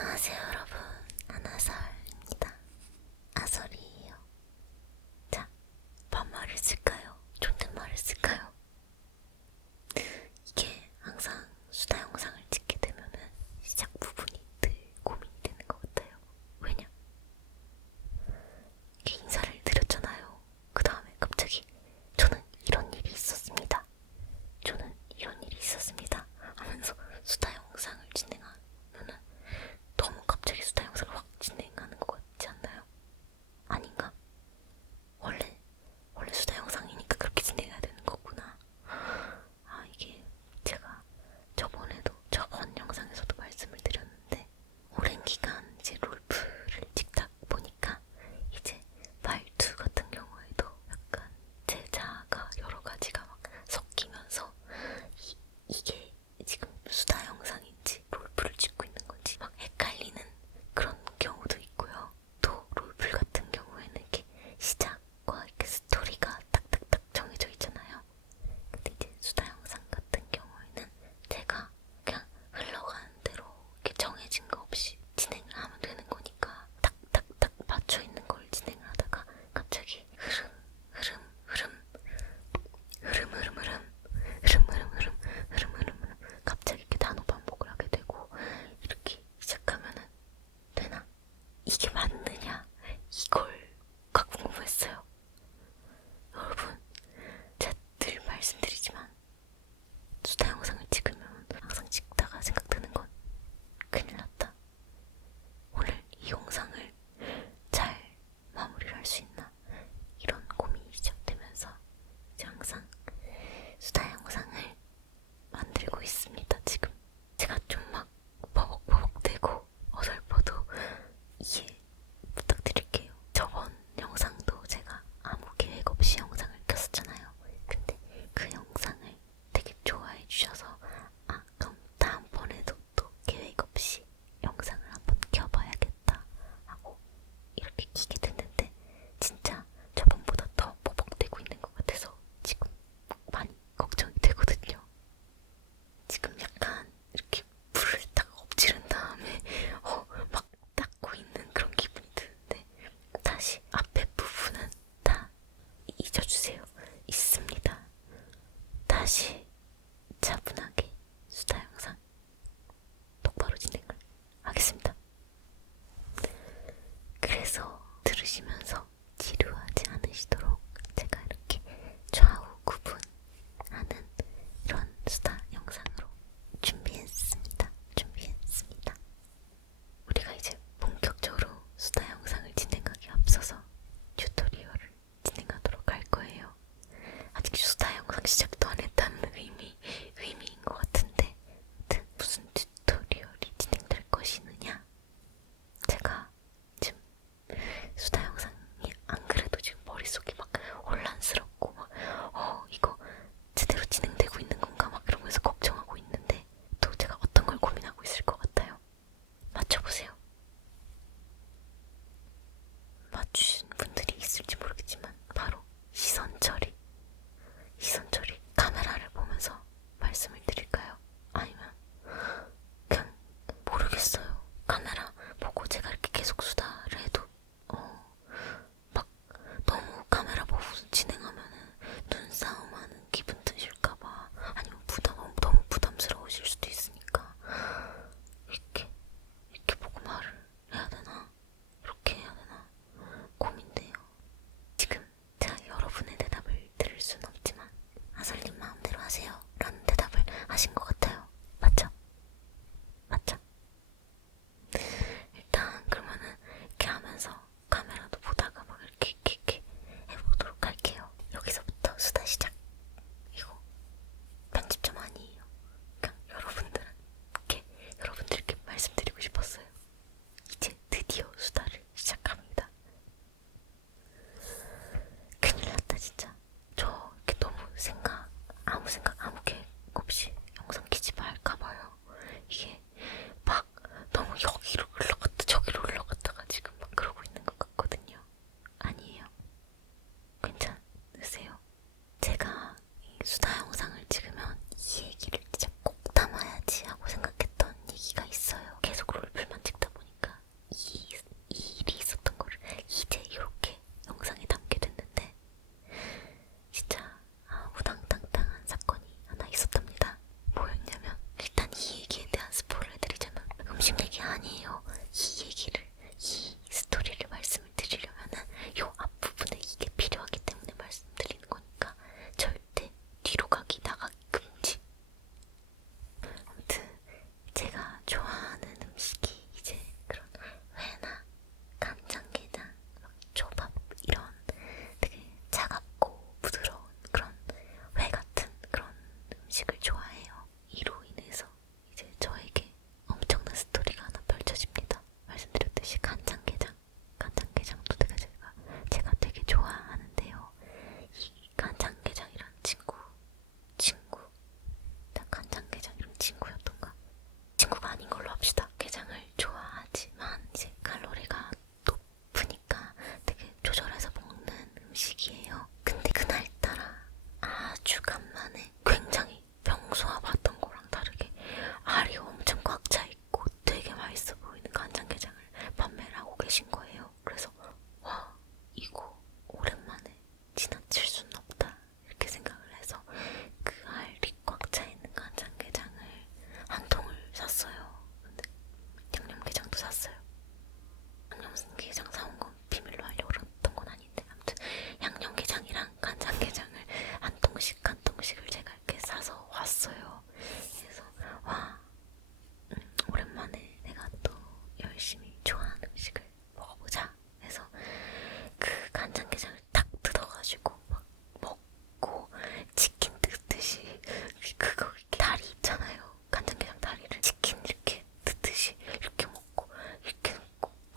안녕하세요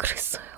그랬어요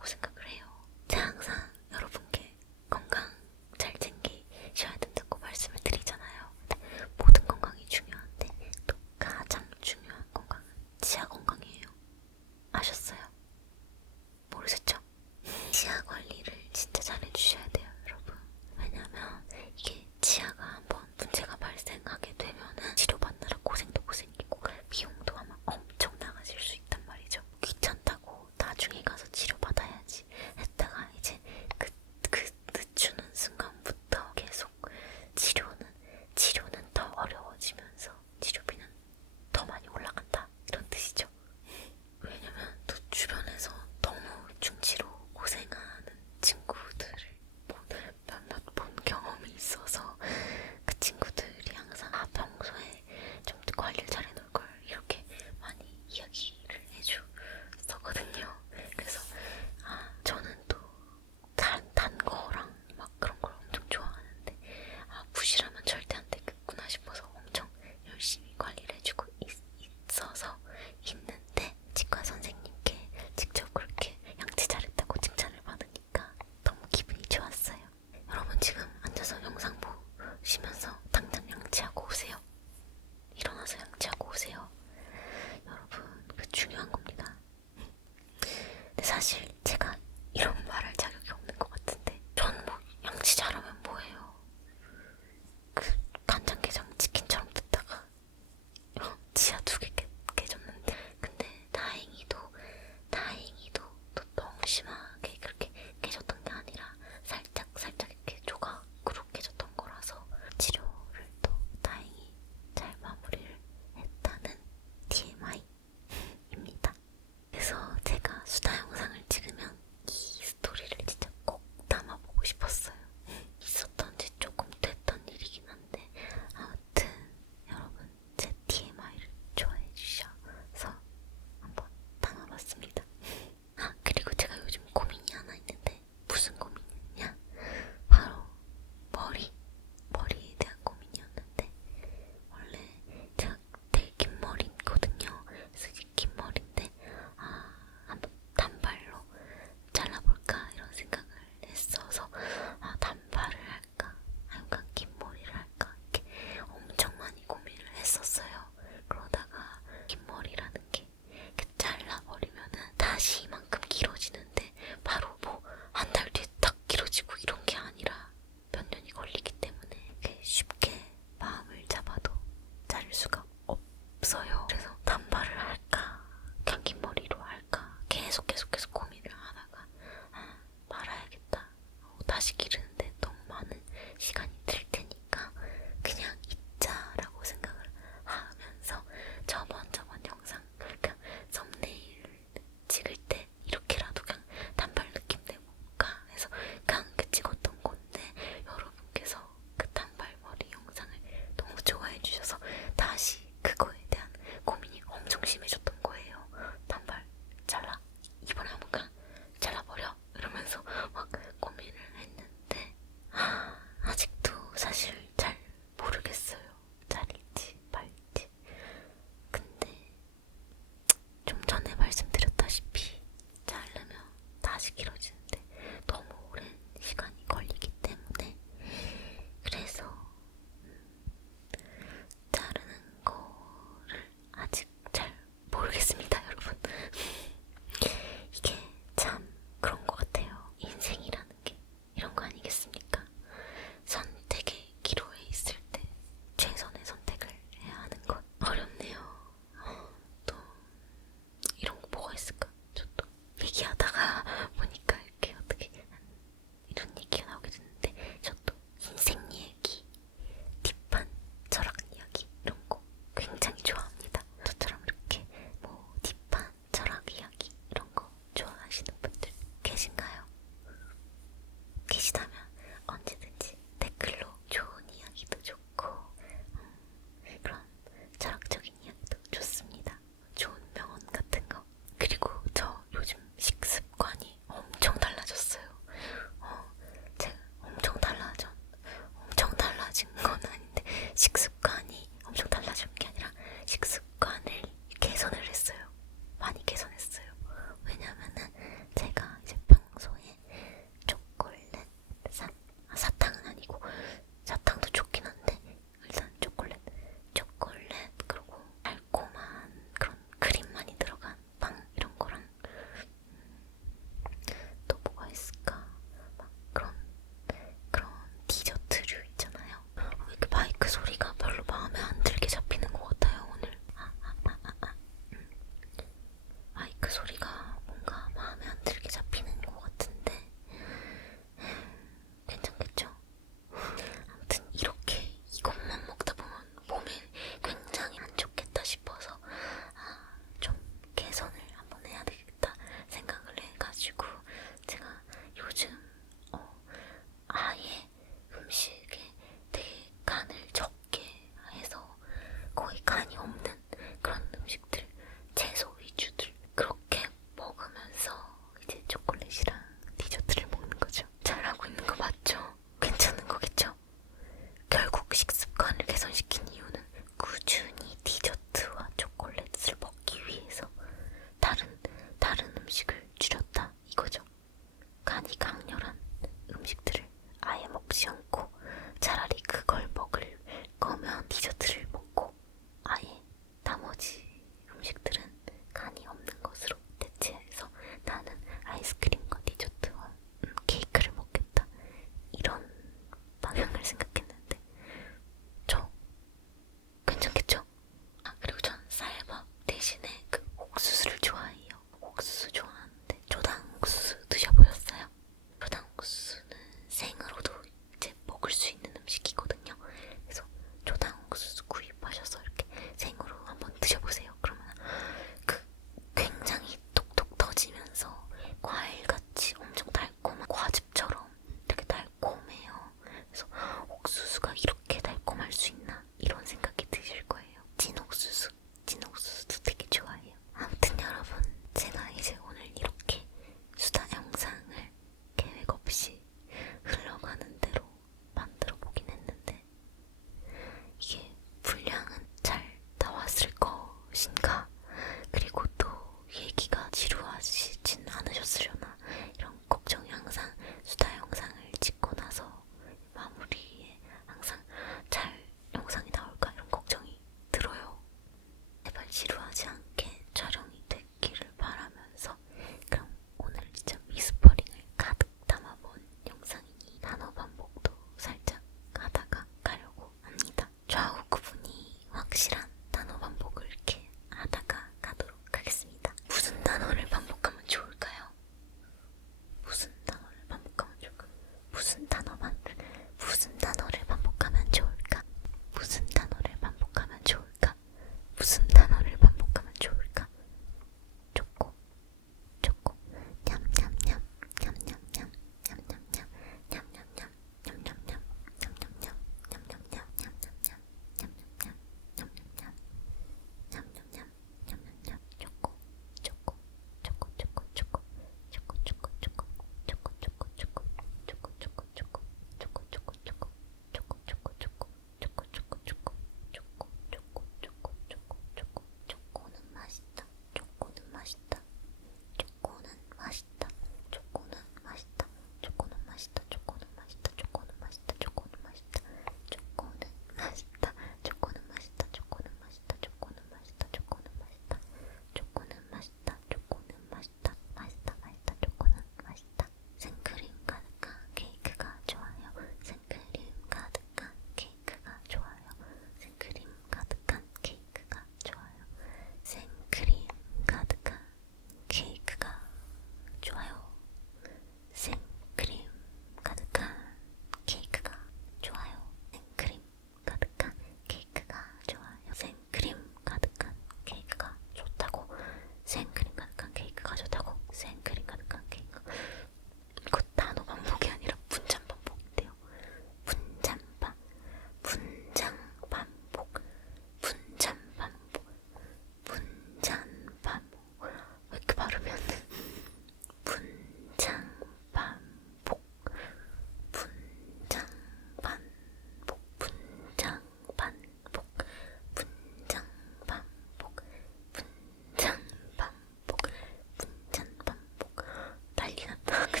сильно так.